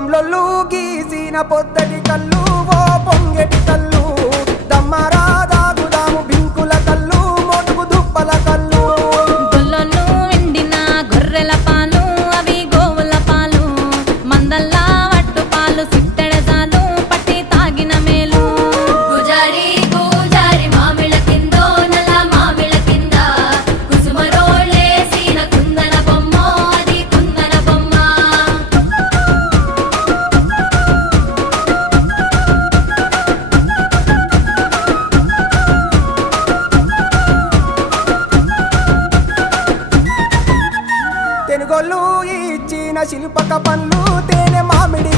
కమ్లొల్లు గీసిన పొద్దటి కళ్ళు ఓ పొంగటి కళ్ళు. దమ్మరా దాగుదాము బింకుల కళ్ళు మొడుగు దుప్పల కళ్ళు. గొల్లలు ఎండిన గొర్రెల పాలు అవి గోవుల పాలు. మందల్లా వట్టు పాలు సిట్టెడజాలు తెనుగోళ్ళు ఇచ్చిన శిల్పక పనులు తేనె మామిడి